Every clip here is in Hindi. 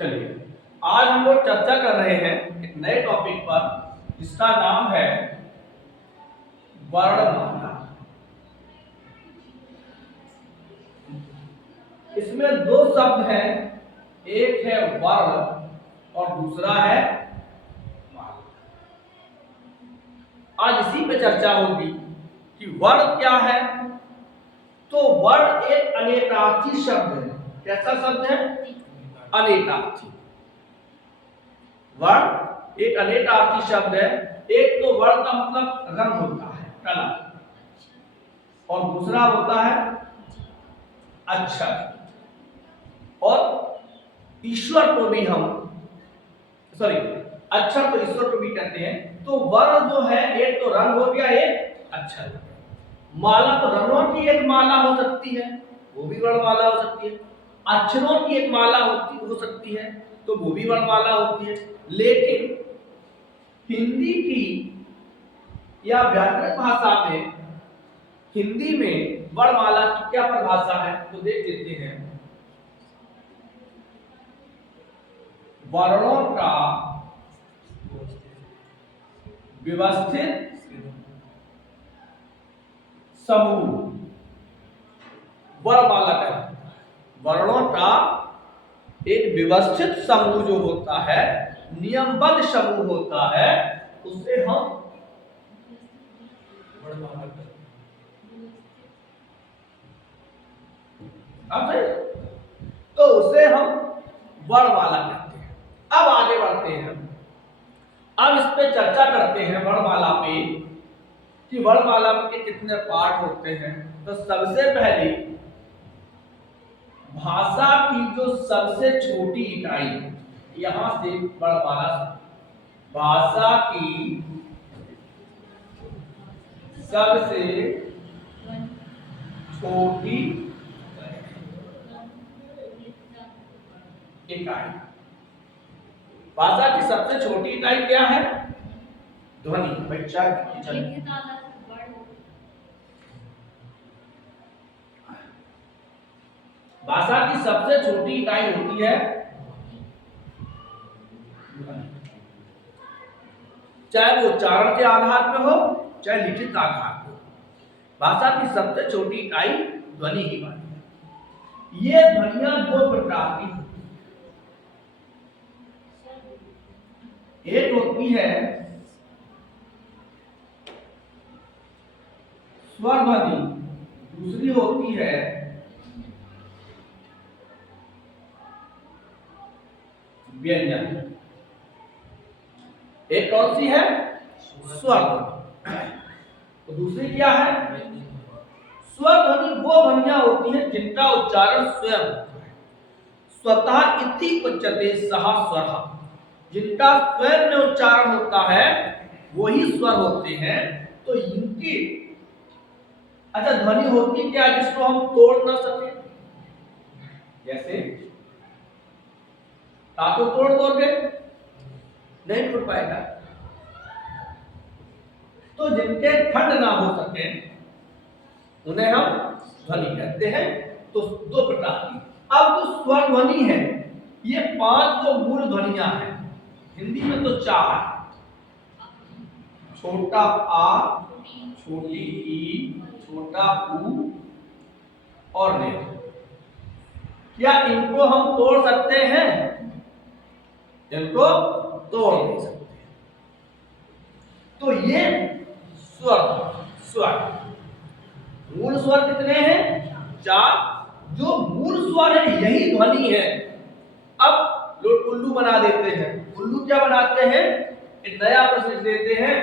चलिए, आज हम लोग चर्चा कर रहे हैं एक नए टॉपिक पर जिसका नाम है वर्णमाला। इसमें दो शब्द हैं, एक है वर्ण और दूसरा है माला। आज इसी पे चर्चा होगी कि वर्ण क्या है। तो वर्ण एक अनेकार्थी शब्द है। कैसा शब्द है? अनेकार्थी। वर्ण एक अनेकार्थी शब्द है। एक तो वर्ण का मतलब रंग होता है, कलर, और दूसरा होता है अक्षर। और ईश्वर को भी हम अक्षर तो ईश्वर को भी कहते हैं। तो वर्ण जो है, एक तो रंग हो गया, एक अक्षर हो गया। माला तो रंगों की एक माला हो सकती है, वो भी वर्णमाला हो सकती है। अक्षरों की एक माला हो सकती है, तो वो भी वर्णमाला होती है। लेकिन हिंदी की या व्याकरण भाषा में, हिंदी में वर्णमाला की क्या परिभाषा है तो देख लेते हैं। वर्णों का व्यवस्थित समूह वर्णमाला कहलाता है। वर्णों का एक व्यवस्थित समूह जो होता है, नियमबद्ध समूह होता है, उसे हम वर्णमाला कहते हैं। तो उसे हम वर्णमाला कहते हैं। अब आगे बढ़ते हैं। अब इस पे चर्चा करते हैं वर्णमाला पे कि वर्णमाला के कितने पार्ट होते हैं। तो सबसे पहले भाषा की जो सबसे छोटी इकाई, यहां से वर्णमाला, भाषा की सबसे छोटी इकाई, भाषा की सबसे छोटी इकाई क्या है? ध्वनि। बच्चा भाषा की सबसे छोटी इकाई होती है ध्वनि। चाहे वो उच्चारण के आधार पे हो, चाहे लिखित आधार पे हो, भाषा की सबसे छोटी इकाई ध्वनि ही बात है। ये ध्वनियां दो प्रकार की होती है। एक होती है स्वर ध्वनि, दूसरी होती है व्यंजन। एक कौन सी है? स्वर ध्वनि। तो दूसरी क्या है? स्वर ध्वनि वो ध्वनियां होती हैं जिनका उच्चारण स्वयं होता है। स्वतः इति उच्यते सः स्वरः, जिनका स्वयं में उच्चारण होता है वही स्वर होते हैं। तो इनकी अच्छा ध्वनि होती क्या जिसको हम तोड़ ना सके? जैसे ताको तोड़ दोगे, नहीं तोड़ पाएगा। तो जिनके खंड ना हो सके उन्हें हम ध्वनि कहते हैं। तो दो प्रकार की। अब जो स्वर ध्वनि है, ये 5 जो मूल ध्वनियां हैं, हिंदी में तो 4, छोटा आ, छोटी ई, छोटा ऊ और ने। क्या इनको हम तोड़ सकते हैं? इनको तोड़ नहीं सकते। तो ये स्वर मूल स्वर कितने हैं? 4। जो मूल स्वर है यही ध्वनि है। अब लोग उल्लू बना देते हैं। उल्लू क्या बनाते हैं? एक नया प्रश्न देते हैं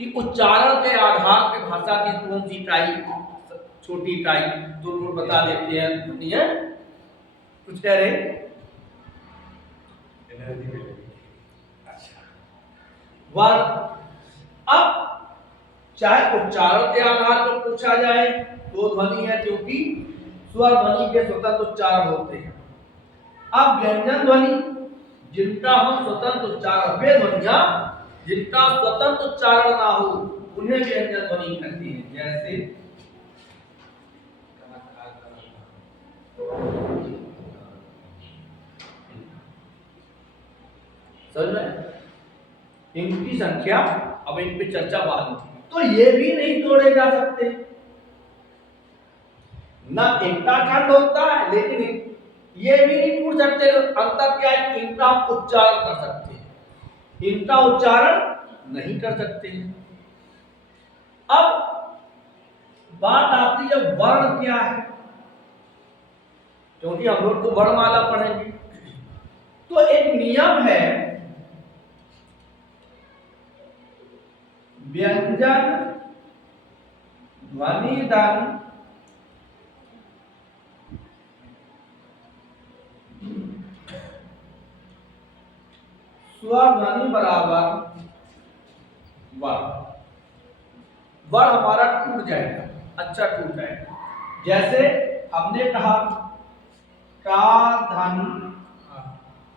कि उच्चारण के आधार पे भाषा की कौन सी इकाई छोटी इकाई, तो लोग बता देते हैं ध्वनि है। कुछ कह रहे? अच्छा, अब चाहे उच्चारण के आधार पर पूछा जाए तो ध्वनि है, क्योंकि स्वर ध्वनि के स्वतंत्र उच्चारण होते हैं। अब व्यंजन ध्वनि, जिनका हम स्वतंत्र उच्चारण, वे ध्वनियां जिनका स्वतंत्र उच्चारण ना हो उन्हें व्यंजन ध्वनि कहते हैं। जैसे इनकी संख्या, अब इन पे चर्चा बाद में। तो ये भी नहीं तोड़े जा सकते, ना इनका खंड होता है, लेकिन ये भी नहीं टूट सकते। अंतर क्या है, इनका उच्चारण कर सकते हैं, इनका उच्चारण नहीं कर सकते। अब बात आती है वर्ण क्या है, क्योंकि हम लोग तो वर्णमाला पढ़ेंगे। तो एक नियम है, व्यंजन ध्वनि धन स्वध्वनि बराबर वर्ण। वर्ण हमारा टूट जाएगा, अच्छा टूट जाएगा। जैसे हमने कहा का धन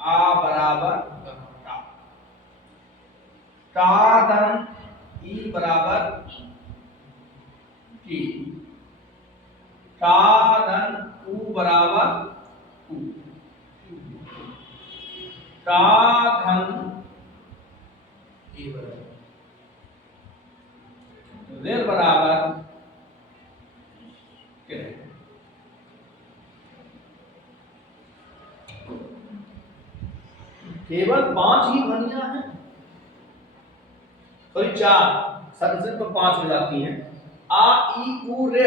आ बराबर का धन ई बराबर की, का धन उ बराबर उ, का धन रेल बराबर केवल 5 ही ध्वनियां हैं, सॉरी 4, संस्कृत में 5 हो जाती हैं, आ ई उ रे।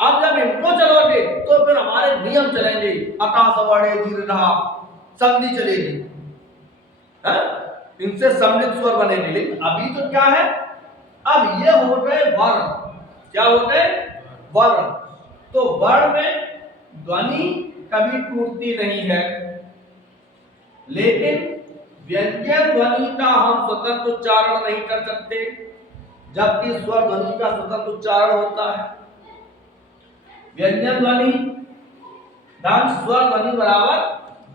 अब जब इनको चलोगे तो फिर हमारे नियम चलेंगे, आकाश अवाड़े दीर्घा संधि चलेगी, है? इनसे सम्मिलित स्वर बनेंगे। लेकिन अभी तो क्या है, अब ये हो गए वर्ण। क्या हो गए? वर्ण। तो वर्ण में ध्वनि कभी टूटती नहीं है, लेकिन व्यंजन ध्वनि का हम स्वतंत्र उच्चारण नहीं कर सकते, जबकि स्वर ध्वनि का स्वतंत्र उच्चारण होता है। व्यंजन ध्वनि धन स्वर ध्वनि बराबर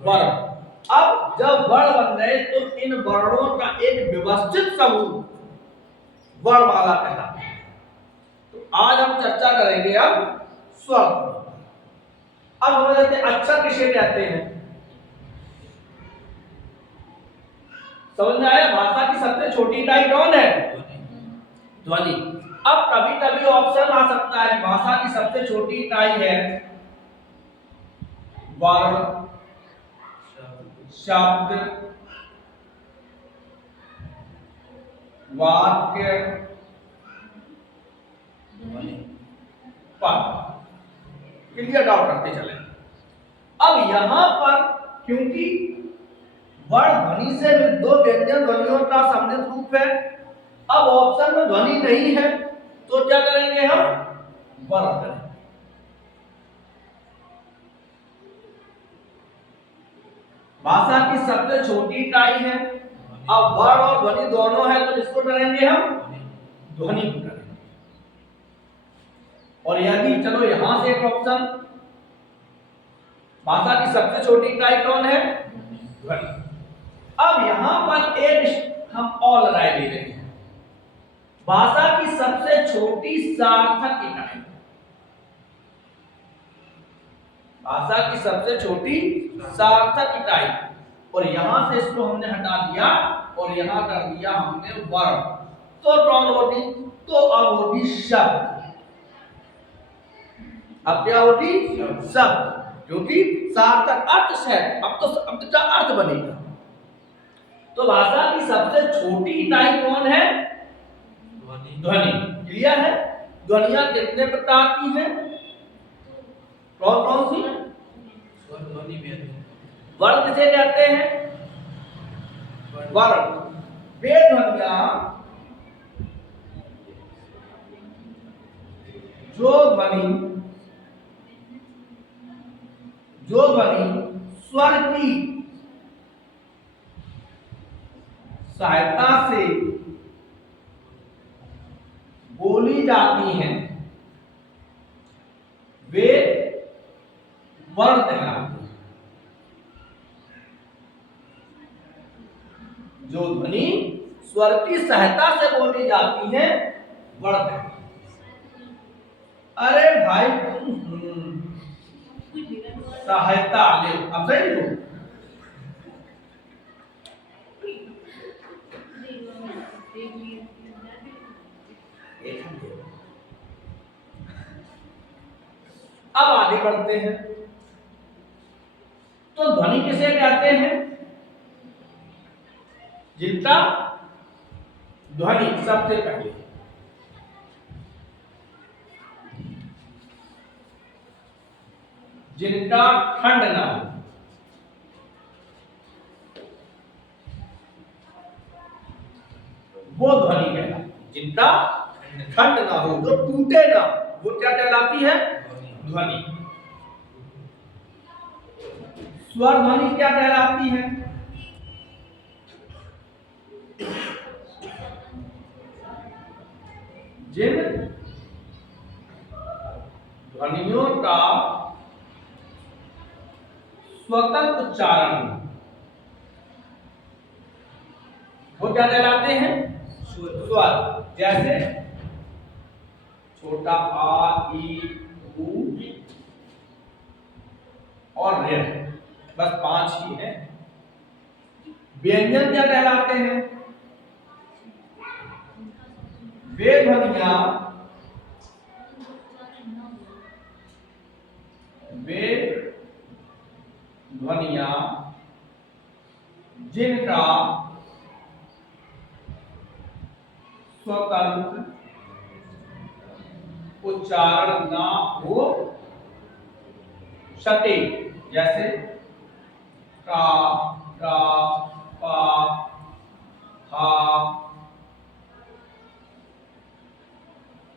वर्ण। अब जब वर्ण बन गए तो इन वर्णों का एक व्यवस्थित समूह वर्णमाला कहलाता है। तो आज हम चर्चा करेंगे अब स्वर। अब हम कहते हैं अक्षर किसे कहते हैं, समझ में आया? भाषा की सबसे छोटी इकाई कौन है? ध्वनि। अब कभी कभी ऑप्शन आ सकता है, भाषा की सबसे छोटी इकाई है वर्ण, शब्द, वाक्य, पद। क्लियर डाउट करते चले। अब यहां पर क्योंकि वर्ण ध्वनि से 2 व्यंजन ध्वनियों का सम्मिलित रूप है, अब ऑप्शन में ध्वनि नहीं है, तो क्या करेंगे हम? वर्ण करेंगे। भाषा की सबसे छोटी इकाई है, अब वर्ण और ध्वनि दोनों है, तो किसको करेंगे हम? ध्वनि को करेंगे। और यदि चलो यहां से एक ऑप्शन, भाषा की सबसे छोटी इकाई कौन है? ध्वनि। अब यहां पर एक हम और राय ले रहे हैं, भाषा की सबसे छोटी सार्थक इकाई, भाषा की सबसे छोटी सार्थक इकाई, और यहां से इसको हमने हटा दिया और यहां कर दिया हमने वर्ण। तो कौन होगी? तो अब होगी शब्द। अब क्या होगी? शब्द, क्योंकि सार्थक अर्थ है, अब तो शब्द का अर्थ बनेगा। तो भाषा की सबसे छोटी इकाई कौन है? ध्वनि। क्लियर है? ध्वनियां कितने प्रकार की हैं? कौन कौन सी? वर्ण किसे कहते हैं? वर्ण। वे ध्वनियां जो ध्वनि स्वर की सहायता से बोली जाती हैं, वे वर्ण कहलाते हैं। जो ध्वनि स्वर की सहायता से बोली जाती है, वर्ण कहलाते हैं। अरे भाई तुम सहायता ले, अब सही हो। अब आगे बढ़ते हैं। तो ध्वनि किसे कहते हैं? जिनका ध्वनि सबसे पहले जिनका खंड ना हो, वो ध्वनि कहलाती है। जिनका खंड ना हो, जो टूटे ना, वो क्या कहलाती है? ध्वनि। स्वर ध्वनि क्या कहलाती है? जिन ध्वनियों का स्वतंत्र उच्चारण, वो क्या कहलाते हैं? स्वर। जैसे छोटा आ, ई, उ और ऋ, बस 5 ही है। व्यंजन क्या कहलाते हैं? वे ध्वनियां जिनका स्वतंत्र उच्चारण ना हो सके। जैसे का, गा, पा, हा,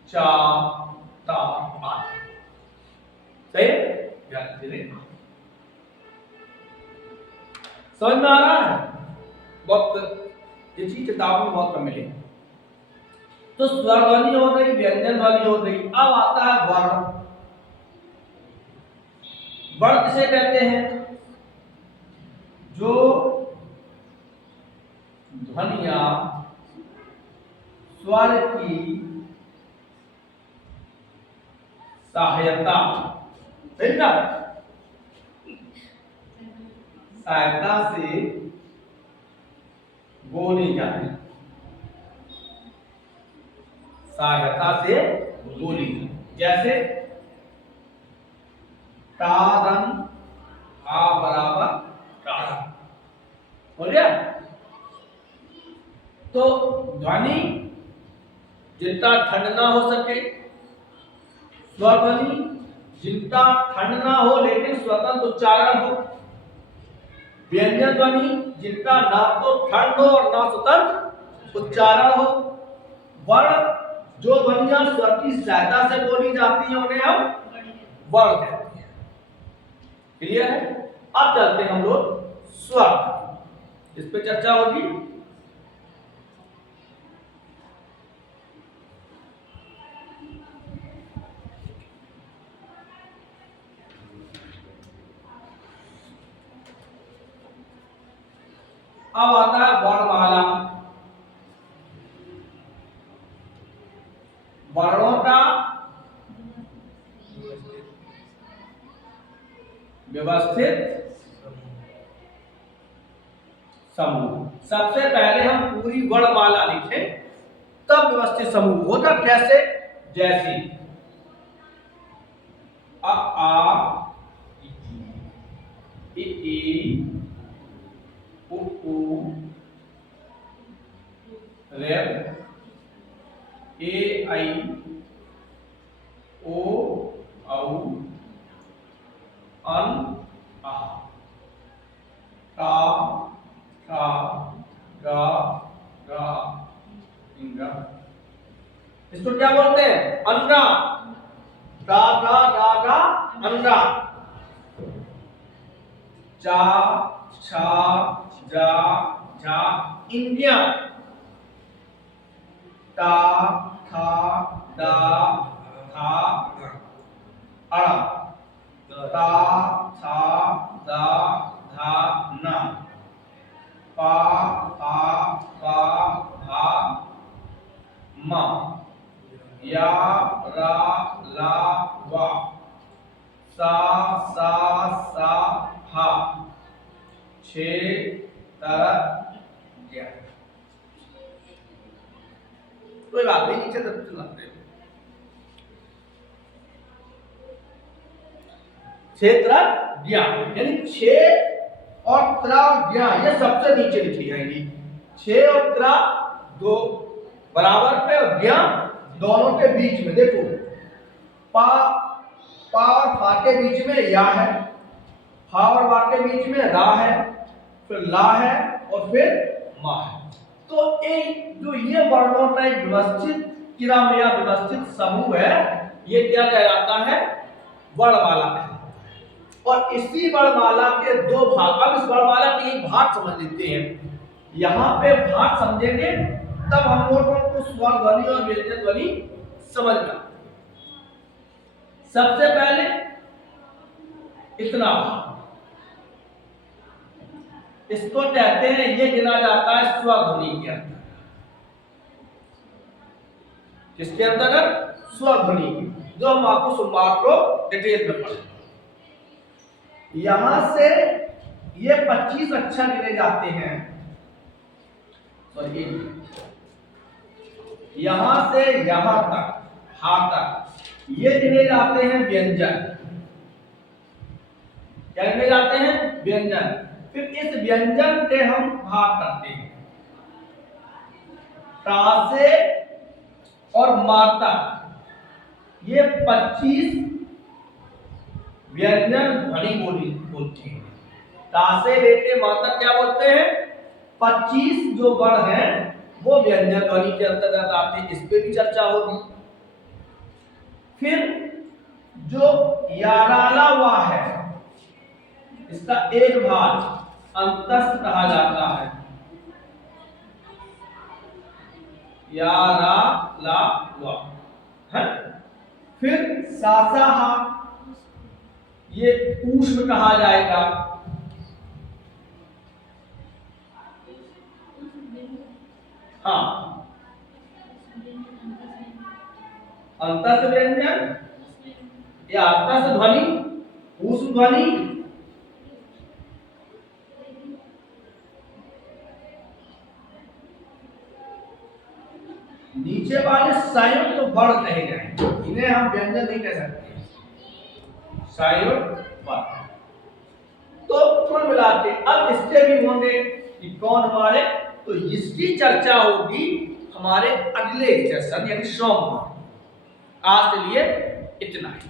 चा, ता आदि। सही है? समझ में आ रहा है? बहुत ये चीज किताबों में बहुत कम मिली। तो स्वर ध्वनि हो गई, व्यंजन ध्वनि हो गई। अब आता है वर्ण। वर्ण किसे कहते हैं? जो ध्वनियां स्वर की सहायता से बोली जाती, सहायता से बोली। जैसे तादन, आ बराबर ता, हो गया। तो ध्वनि जिनका खंड ना हो सके, स्वर ध्वनि जिनका खंड ना हो लेकिन स्वतंत्र उच्चारण हो, व्यंजन ध्वनि जिनका ना तो खंड हो और ना स्वतंत्र उच्चारण हो, वर्ण जो ध्वनियां स्वर की सहायता से बोली जाती हैं उन्हें हम वर्ण कहते हैं। क्लियर है? अब चलते हैं हम लोग स्वर, इस पे चर्चा होगी। अब आता है वर्णमाला। वर्णों का व्यवस्थित समूह। सबसे पहले हम पूरी वर्णमाला लिखें, तब व्यवस्थित समूह होगा। कैसे? जैसे अ, आ, इ, उ, रे, ए, आई, ओ, औ, अन, आ, ता, था, गा, गा, इंगा। इसको क्या बोलते हैं? अंगा। गा, गा, गा, गा, अंगा। जा, छा, जा, झा, इंद्रिया। ता, था, दा, था, अड़ा। ता, था, दा, धा, ना। पा, फा, फा, भा, मा। या, रा, ला, वा। सा, सा, सा, हा। छे, तर, ज्ञा। कोई बात नहीं, नीचे तक चलाते हैं। क्षेत्र ज्ञा, यानी छे और त्रा ज्ञा ये सबसे नीचे लिखी जाएंगी। छे और त्रा दो बराबर पे और ज्ञा दोनों के बीच में। देखो पा और फा के बीच में या है, फा और वा के बीच में रा है, फिर ला है और फिर मा है। तो जो ये वर्णों का एक व्यवस्थित क्रम या व्यवस्थित समूह है, ये क्या कहलाता है? वर्णमाला कहलाता है। और इसी वर्णमाला के दो भाग, अब इस वर्णमाला के एक भाग समझ लेते हैं। यहाँ पे भाग समझेंगे तब हम लोगों को स्वर ध्वनि और व्यंजन ध्वनि समझना। सबसे पहले इतना भाग, इसको कहते हैं, ये गिना जाता है स्वर ध्वनि के अंतर्गत। किसके अंतर्गत? स्वर ध्वनि की, जो हम आपको सोमवार को डिटेल में पढ़ेंगे। यहां से ये 25 अक्षर गिने जाते हैं। सॉरी, यहां से यहां तक, हा तक ये गिने जाते हैं व्यंजन। क्या गिने जाते हैं? व्यंजन। फिर इस व्यंजन के हम भाग करते हैं। ता से और माता, ये 25 व्यंजन ध्वनि बोलते हैं। ता से लेके माता क्या बोलते हैं? 25 जो वर्ण हैं वो व्यंजन ध्वनि के अंतर्गत आते हैं। इस पे भी चर्चा होगी। फिर जो याराला वा है, इसका एक भाग अंतस्थ कहा जाता है। यारा ला वा है। फिर सासा हा, ये ऊष्म कहा जाएगा। हाँ, अंतस्थ व्यंजन या अंतस्थ ध्वनि, ऊष्म ध्वनि। नीचे वाले संयुक्त तो वर्ण कहे जाएंगे, इन्हें हम व्यंजन नहीं कह सकते, संयुक्त वर्ण। तो कुल मिला के अब इसके भी होंगे कि कौन हमारे, तो इसकी चर्चा होगी हमारे अगले सेशन यानी सोमवार। आज के लिए इतना ही।